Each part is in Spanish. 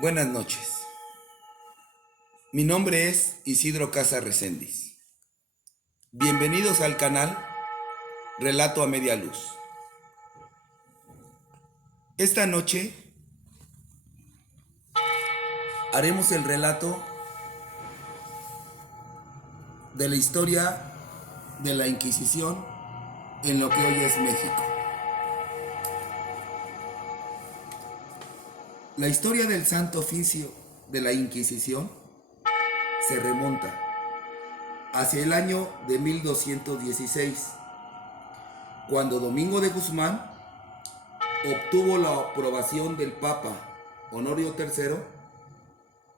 Buenas noches. Mi nombre es Isidro Casa Recendis. Bienvenidos al canal Relato a Media Luz. Esta noche haremos el relato de la historia de la Inquisición en lo que hoy es México. La historia del Santo Oficio de la Inquisición se remonta hacia el año de 1216, cuando Domingo de Guzmán obtuvo la aprobación del Papa Honorio III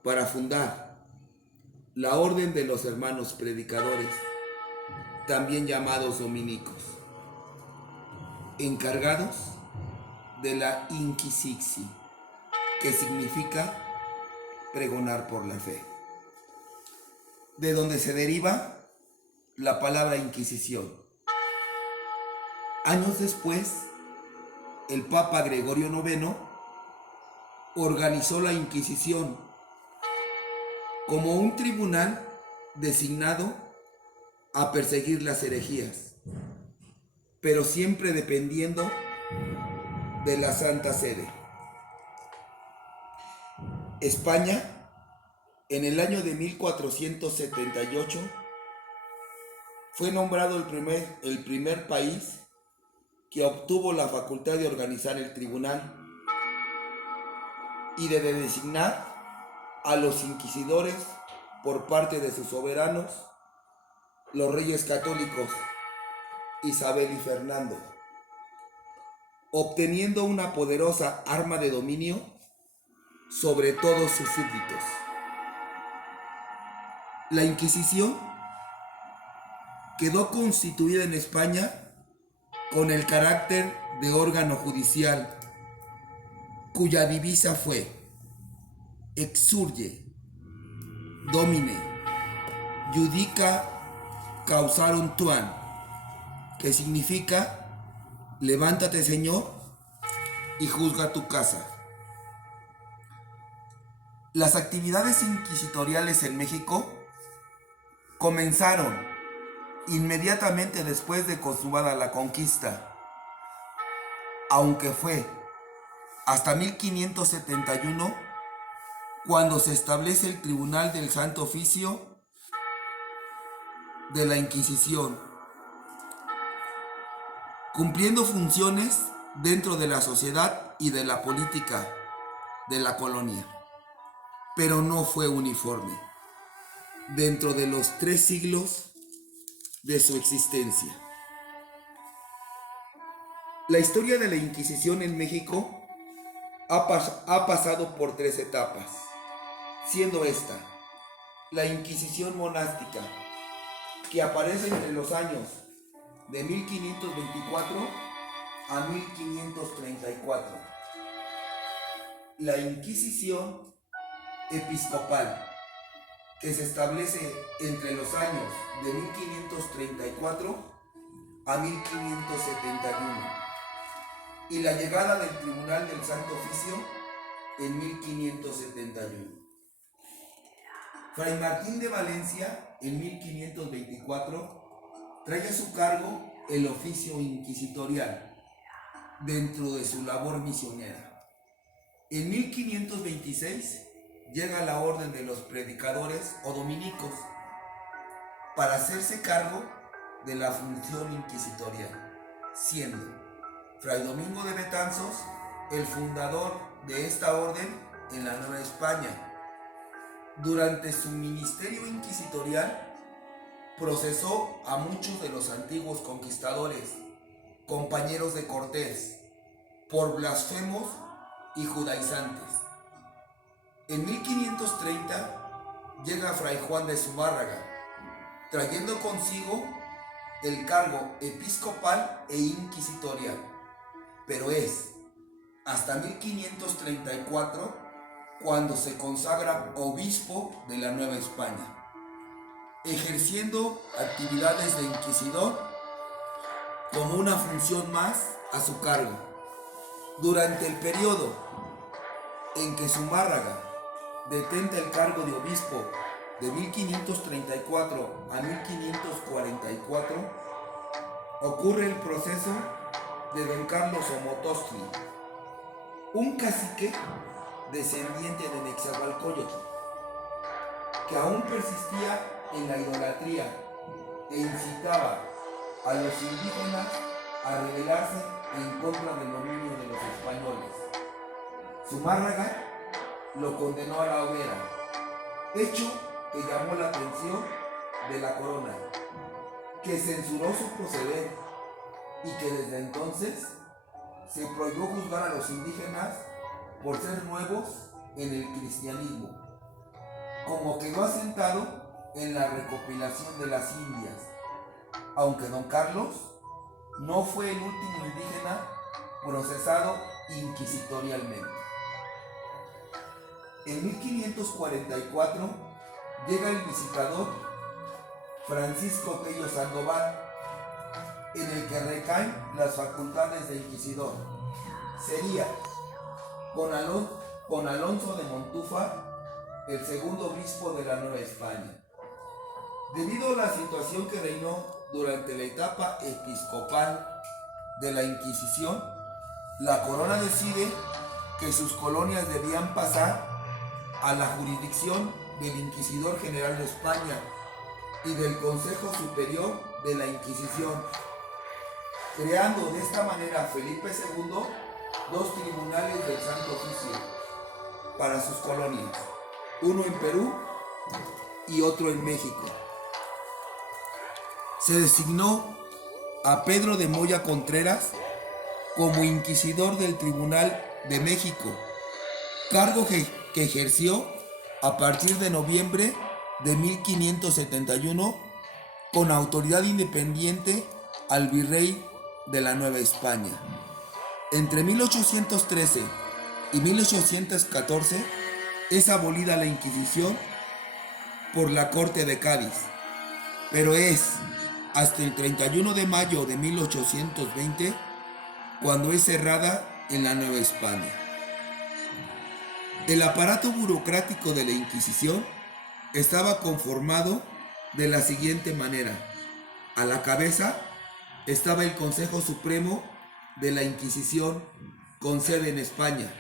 para fundar la Orden de los Hermanos Predicadores, también llamados dominicos, encargados de la Inquisición, que significa pregonar por la fe, de donde se deriva la palabra Inquisición. Años después, el Papa Gregorio IX organizó la Inquisición como un tribunal designado a perseguir las herejías, pero siempre dependiendo de la Santa Sede. España, en el año de 1478, fue nombrado el primer país que obtuvo la facultad de organizar el tribunal y de designar a los inquisidores por parte de sus soberanos, los reyes católicos Isabel y Fernando, obteniendo una poderosa arma de dominio sobre todos sus súbditos. La Inquisición quedó constituida en España con el carácter de órgano judicial, cuya divisa fue exsurge, domine, judica causarum tuam, que significa levántate, Señor, y juzga tu casa. Las actividades inquisitoriales en México comenzaron inmediatamente después de consumada la conquista, aunque fue hasta 1571 cuando se establece el Tribunal del Santo Oficio de la Inquisición, cumpliendo funciones dentro de la sociedad y de la política de la colonia, pero no fue uniforme dentro de los 3 siglos de su existencia. La historia de la Inquisición en México ha pasado por 3 etapas, siendo esta la Inquisición monástica, que aparece entre los años de 1524 a 1534, la Inquisición episcopal, que se establece entre los años de 1534 a 1571, y la llegada del Tribunal del Santo Oficio en 1571. Fray Martín de Valencia, en 1524, trae a su cargo el oficio inquisitorial dentro de su labor misionera. En 1526 llega la Orden de los Predicadores o Dominicos para hacerse cargo de la función inquisitorial, siendo Fray Domingo de Betanzos el fundador de esta orden en la Nueva España. Durante su ministerio inquisitorial procesó a muchos de los antiguos conquistadores, compañeros de Cortés, por blasfemos y judaizantes. En 1530 llega Fray Juan de Zumárraga, trayendo consigo el cargo episcopal e inquisitorial, pero es hasta 1534 cuando se consagra obispo de la Nueva España, ejerciendo actividades de inquisidor como una función más a su cargo. Durante el periodo en que Zumárraga detenta el cargo de obispo de 1534 a 1544, ocurre el proceso de don Carlos Omotostle, un cacique descendiente de Nezahualcóyotl, que aún persistía en la idolatría e incitaba a los indígenas a rebelarse en contra del dominio de los españoles. Zumárraga lo condenó a la hoguera, hecho que llamó la atención de la corona, que censuró su proceder y que desde entonces se prohibió juzgar a los indígenas por ser nuevos en el cristianismo, como quedó asentado en la recopilación de las Indias, aunque don Carlos no fue el último indígena procesado inquisitorialmente. En 1544 llega el visitador Francisco Tello Sandoval, en el que recaen las facultades de inquisidor. Sería, con Alonso de Montúfar, el segundo obispo de la Nueva España. Debido a la situación que reinó durante la etapa episcopal de la Inquisición, la corona decide que sus colonias debían pasar a la jurisdicción del Inquisidor General de España y del Consejo Superior de la Inquisición, creando de esta manera Felipe II dos tribunales del Santo Oficio para sus colonias, uno en Perú y otro en México. Se designó a Pedro de Moya Contreras como inquisidor del Tribunal de México, cargo que ejerció a partir de noviembre de 1571 con autoridad independiente al virrey de la Nueva España. Entre 1813 y 1814 es abolida la Inquisición por la Corte de Cádiz, pero es hasta el 31 de mayo de 1820 cuando es cerrada en la Nueva España. El aparato burocrático de la Inquisición estaba conformado de la siguiente manera. A la cabeza estaba el Consejo Supremo de la Inquisición con sede en España.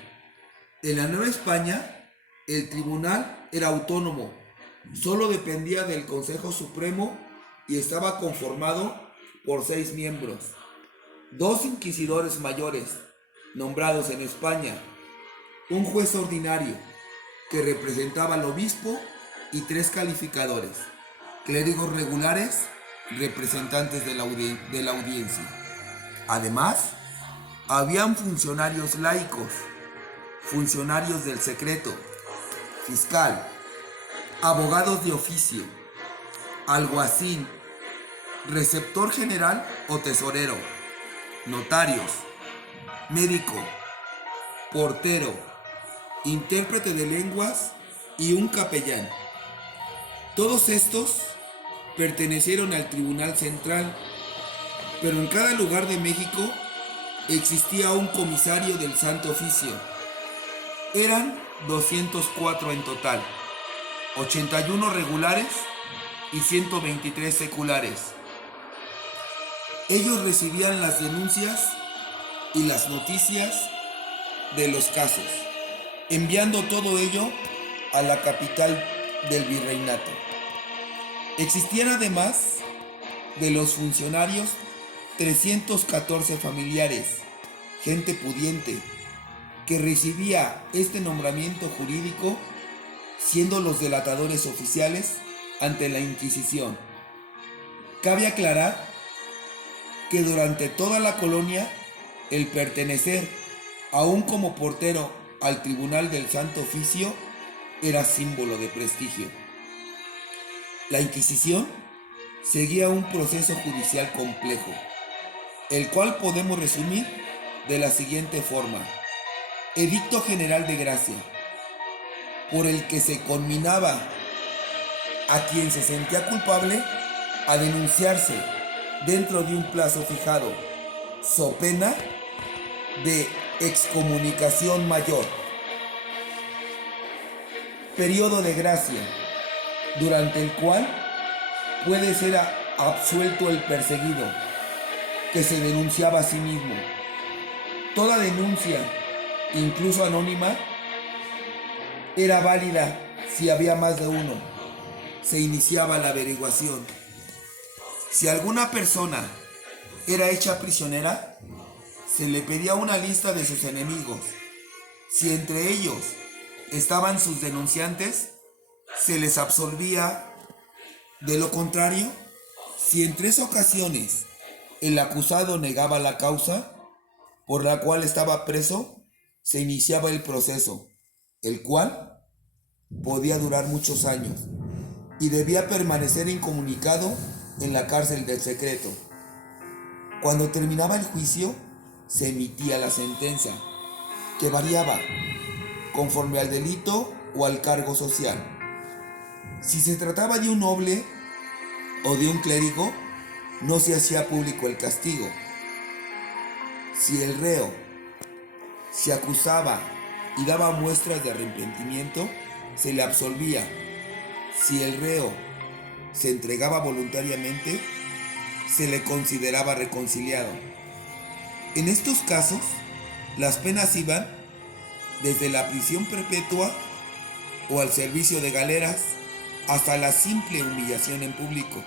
En la Nueva España, el tribunal era autónomo, solo dependía del Consejo Supremo y estaba conformado por 6 miembros, 2 inquisidores mayores, nombrados en España, un juez ordinario, que representaba al obispo, y 3 calificadores, clérigos regulares, representantes de la audiencia. Además, habían funcionarios laicos, funcionarios del secreto, fiscal, abogados de oficio, alguacil, receptor general o tesorero, notarios, médico, portero, intérprete de lenguas y un capellán. Todos estos pertenecieron al Tribunal Central, pero en cada lugar de México existía un comisario del Santo Oficio. Eran 204 en total, 81 regulares y 123 seculares. Ellos recibían las denuncias y las noticias de los casos, enviando todo ello a la capital del virreinato. Existían además de los funcionarios 314 familiares, gente pudiente, que recibía este nombramiento jurídico, siendo los delatadores oficiales ante la Inquisición. Cabe aclarar que durante toda la colonia, el pertenecer, aún como portero, al Tribunal del Santo Oficio era símbolo de prestigio. La Inquisición seguía un proceso judicial complejo, el cual podemos resumir de la siguiente forma. Edicto General de Gracia, por el que se conminaba a quien se sentía culpable a denunciarse dentro de un plazo fijado, so pena de excomunicación mayor. periodo de gracia, durante el cual puede ser absuelto el perseguido, que se denunciaba a sí mismo. Toda denuncia, incluso anónima, era válida si había más de uno. Se iniciaba la averiguación. Si alguna persona era hecha prisionera, se le pedía una lista de sus enemigos. Si entre ellos estaban sus denunciantes, se les absolvía. De lo contrario, si en 3 ocasiones el acusado negaba la causa por la cual estaba preso, se iniciaba el proceso, el cual podía durar muchos años y debía permanecer incomunicado en la cárcel del secreto. Cuando terminaba el juicio, se emitía la sentencia, que variaba conforme al delito o al cargo social. Si se trataba de un noble o de un clérigo, no se hacía público el castigo. Si el reo se acusaba y daba muestras de arrepentimiento, se le absolvía. Si el reo se entregaba voluntariamente, se le consideraba reconciliado. En estos casos, las penas iban desde la prisión perpetua o al servicio de galeras hasta la simple humillación en público.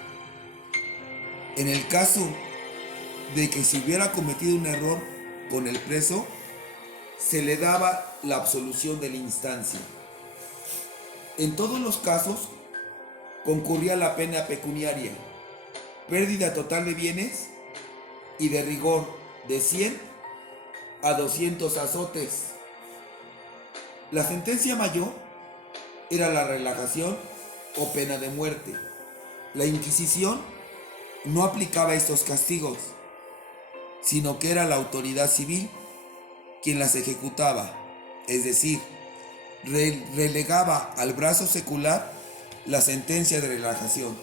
En el caso de que se hubiera cometido un error con el preso, se le daba la absolución de la instancia. En todos los casos concurría la pena pecuniaria, pérdida total de bienes y de rigor de 100 a 200 azotes. La sentencia mayor era la relajación o pena de muerte. La Inquisición no aplicaba estos castigos, sino que era la autoridad civil quien las ejecutaba, es decir, relegaba al brazo secular la sentencia de relajación.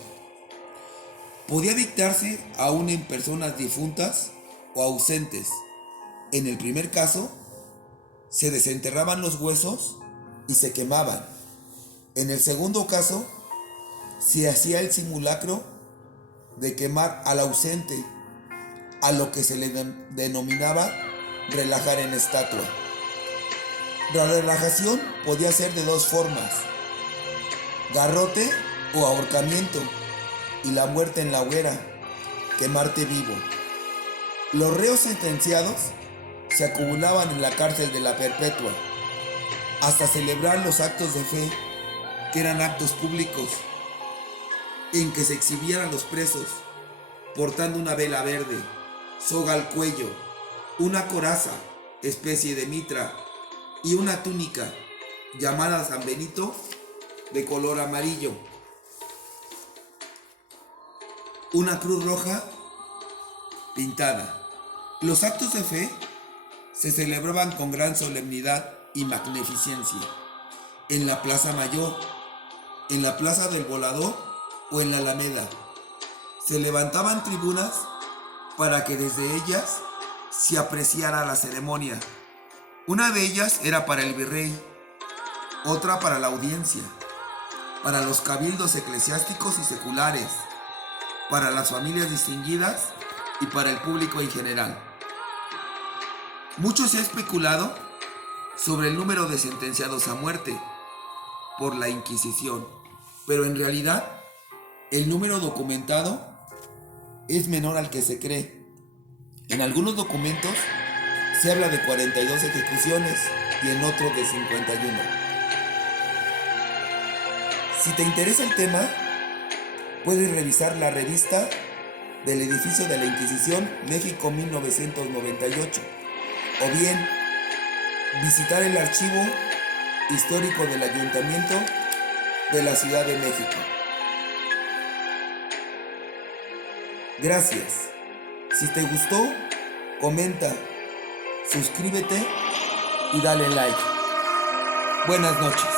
Podía dictarse aún en personas difuntas o ausentes. En el primer caso, se desenterraban los huesos y se quemaban. En el segundo caso, se hacía el simulacro de quemar al ausente, a lo que se le denominaba relajar en estatua. La relajación podía ser de 2 formas: garrote o ahorcamiento, y la muerte en la hoguera, quemarte vivo. Los reos sentenciados se acumulaban en la cárcel de la Perpetua hasta celebrar los actos de fe, que eran actos públicos en que se exhibían a los presos portando una vela verde, soga al cuello, una coraza, especie de mitra, y una túnica llamada San Benito de color amarillo, una cruz roja pintada. Los actos de fe se celebraban con gran solemnidad y magnificencia en la Plaza Mayor, en la Plaza del Volador o en la Alameda. Se levantaban tribunas para que desde ellas se apreciara la ceremonia. Una de ellas era para el virrey, otra para la audiencia, para los cabildos eclesiásticos y seculares, para las familias distinguidas y para el público en general. Mucho se ha especulado sobre el número de sentenciados a muerte por la Inquisición, pero en realidad el número documentado es menor al que se cree. En algunos documentos se habla de 42 ejecuciones y en otros de 51. Si te interesa el tema, puedes revisar la revista del edificio de la Inquisición México 1998 o bien visitar el archivo histórico del Ayuntamiento de la Ciudad de México. Gracias. Si te gustó, comenta, suscríbete y dale like. Buenas noches.